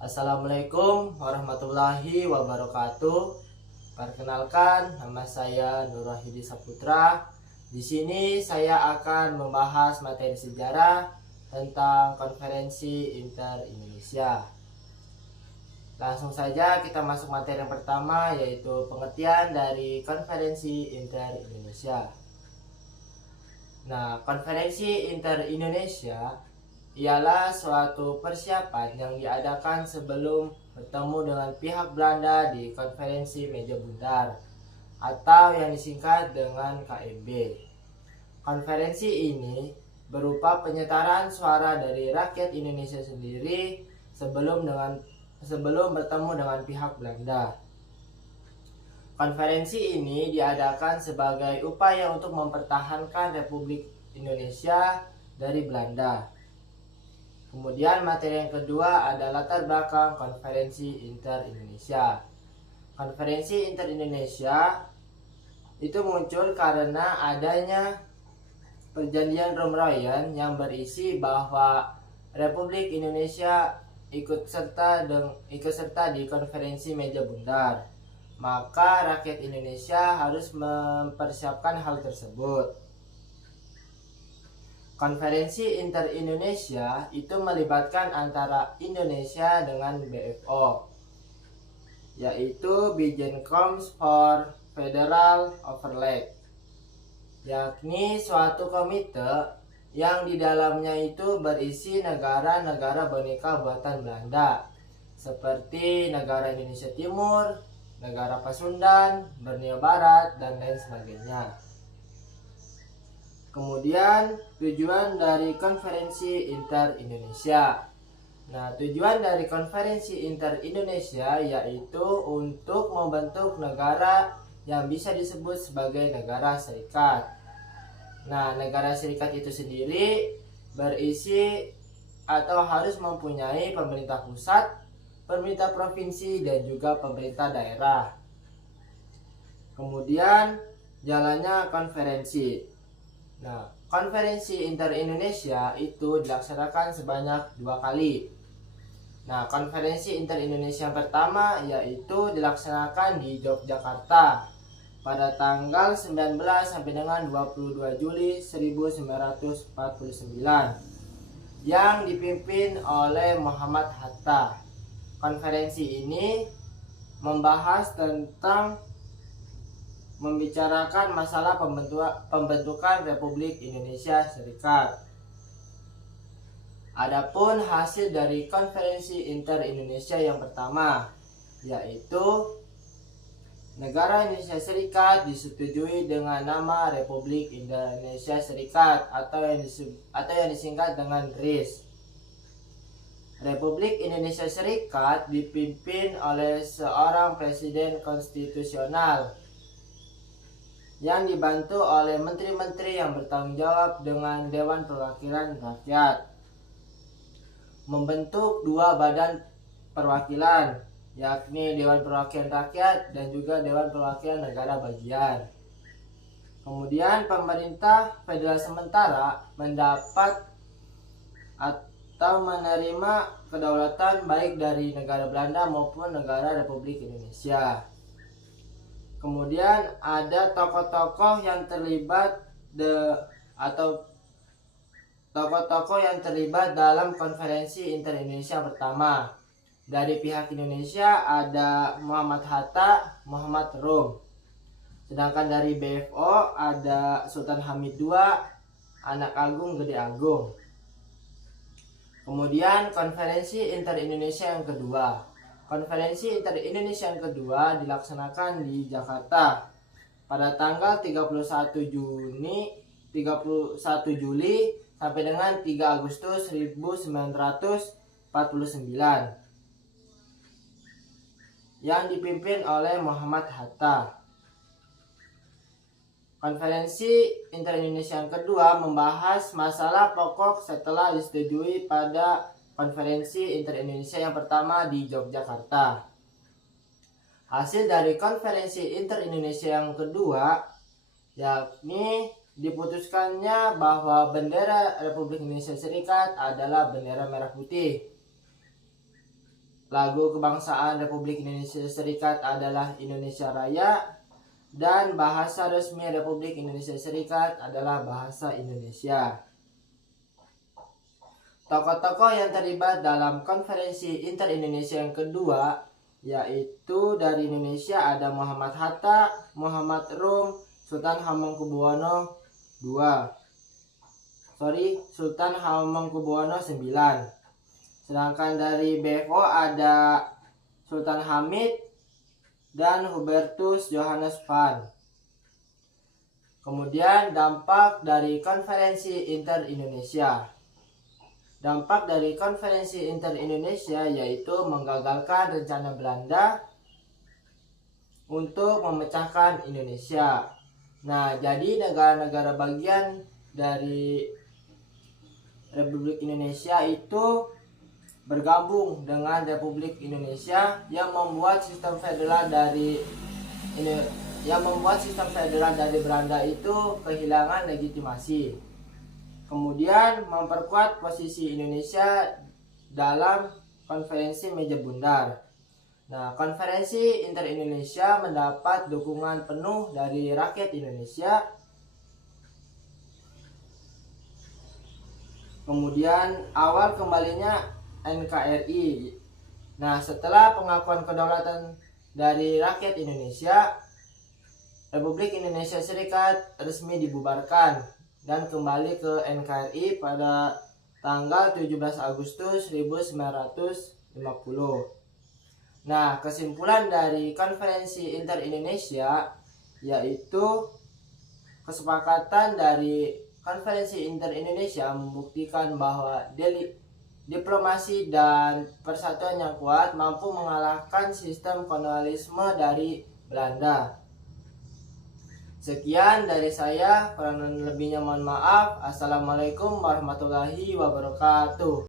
Assalamualaikum warahmatullahi wabarakatuh. Perkenalkan, nama saya Nur Wahidi Saputra. Di sini saya akan membahas materi sejarah tentang Konferensi Inter-Indonesia. Langsung saja kita masuk materi yang pertama, yaitu pengertian dari Konferensi Inter-Indonesia. Nah, Konferensi Inter-Indonesia ialah suatu persiapan yang diadakan sebelum bertemu dengan pihak Belanda di Konferensi Meja Bundar atau yang disingkat dengan KMB. Konferensi ini berupa penyetaraan suara dari rakyat Indonesia sendiri sebelum bertemu dengan pihak Belanda. Konferensi ini diadakan sebagai upaya untuk mempertahankan Republik Indonesia dari Belanda. Kemudian materi yang kedua adalah latar belakang Konferensi Inter-Indonesia. Konferensi Inter-Indonesia itu muncul karena adanya perjanjian Rom-Royan yang berisi bahwa Republik Indonesia ikut serta di Konferensi Meja Bundar. Maka rakyat Indonesia harus mempersiapkan hal tersebut. Konferensi Inter-Indonesia itu melibatkan antara Indonesia dengan BFO, yaitu Bijenkorps for Federal Overleg, yakni suatu komite yang di dalamnya itu berisi negara-negara boneka buatan Belanda, seperti negara Indonesia Timur, negara Pasundan, Borneo Barat, dan lain sebagainya. Kemudian tujuan dari Konferensi Inter-Indonesia. Nah, tujuan dari Konferensi Inter-Indonesia yaitu untuk membentuk negara yang bisa disebut sebagai negara serikat. Nah, negara serikat itu sendiri berisi atau harus mempunyai pemerintah pusat, pemerintah provinsi, dan juga pemerintah daerah. Kemudian jalannya konferensi. Nah, Konferensi Inter-Indonesia itu dilaksanakan sebanyak 2 kali. Nah, Konferensi Inter-Indonesia yang pertama yaitu dilaksanakan di Yogyakarta pada tanggal 19 sampai dengan 22 Juli 1949 yang dipimpin oleh Muhammad Hatta. Konferensi ini membahas tentang membicarakan masalah pembentukan Republik Indonesia Serikat. Adapun hasil dari Konferensi Inter-Indonesia yang pertama yaitu negara Indonesia Serikat disetujui dengan nama Republik Indonesia Serikat atau yang disingkat dengan RIS. Republik Indonesia Serikat dipimpin oleh seorang presiden konstitusional yang dibantu oleh menteri-menteri yang bertanggung jawab dengan Dewan Perwakilan Rakyat. Membentuk 2 badan perwakilan, yakni Dewan Perwakilan Rakyat dan juga Dewan Perwakilan Negara Bagian. Kemudian pemerintah federal sementara mendapat atau menerima kedaulatan baik dari negara Belanda maupun negara Republik Indonesia. Kemudian ada tokoh-tokoh yang terlibat dalam Konferensi Inter-Indonesia pertama. Dari pihak Indonesia ada Muhammad Hatta, Muhammad Rum. Sedangkan dari BFO ada Sultan Hamid II, Anak Agung Gede Agung. Kemudian Konferensi Inter-Indonesia yang kedua. Konferensi Inter-Indonesia yang kedua dilaksanakan di Jakarta pada tanggal 31 Juli sampai dengan 3 Agustus 1949 yang dipimpin oleh Muhammad Hatta. Konferensi Inter-Indonesia yang kedua membahas masalah pokok setelah disetujui pada Konferensi Inter-Indonesia yang pertama di Yogyakarta. Hasil dari Konferensi Inter-Indonesia yang kedua yakni diputuskannya bahwa bendera Republik Indonesia Serikat adalah bendera merah putih. lagu kebangsaan Republik Indonesia Serikat adalah Indonesia Raya, dan bahasa resmi Republik Indonesia Serikat adalah bahasa Indonesia. Tokoh-tokoh yang terlibat dalam konferensi inter-Indonesia yang kedua yaitu dari Indonesia ada Muhammad Hatta, Muhammad Rum, Sultan Hamengkubuwono Sultan Hamengkubuwono IX. Sedangkan dari BFO ada Sultan Hamid dan Hubertus Johannes van. Kemudian dampak dari konferensi inter-Indonesia. Dampak dari konferensi inter-Indonesia yaitu menggagalkan rencana Belanda untuk memecahkan Indonesia. Nah, jadi negara-negara bagian dari Republik Indonesia itu bergabung dengan Republik Indonesia yang membuat sistem federal dari Belanda itu kehilangan legitimasi. Kemudian memperkuat posisi Indonesia dalam konferensi meja bundar. Nah, konferensi inter-Indonesia mendapat dukungan penuh dari rakyat Indonesia. Kemudian awal kembalinya NKRI. Nah, setelah pengakuan kedaulatan dari rakyat Indonesia, Republik Indonesia Serikat resmi dibubarkan dan kembali ke NKRI pada tanggal 17 Agustus 1950. Nah, kesimpulan dari konferensi inter-Indonesia yaitu kesepakatan dari konferensi inter-Indonesia membuktikan bahwa diplomasi dan persatuan yang kuat mampu mengalahkan sistem kolonialisme dari Belanda. Sekian dari saya, kurang lebihnya mohon maaf. Assalamualaikum warahmatullahi wabarakatuh.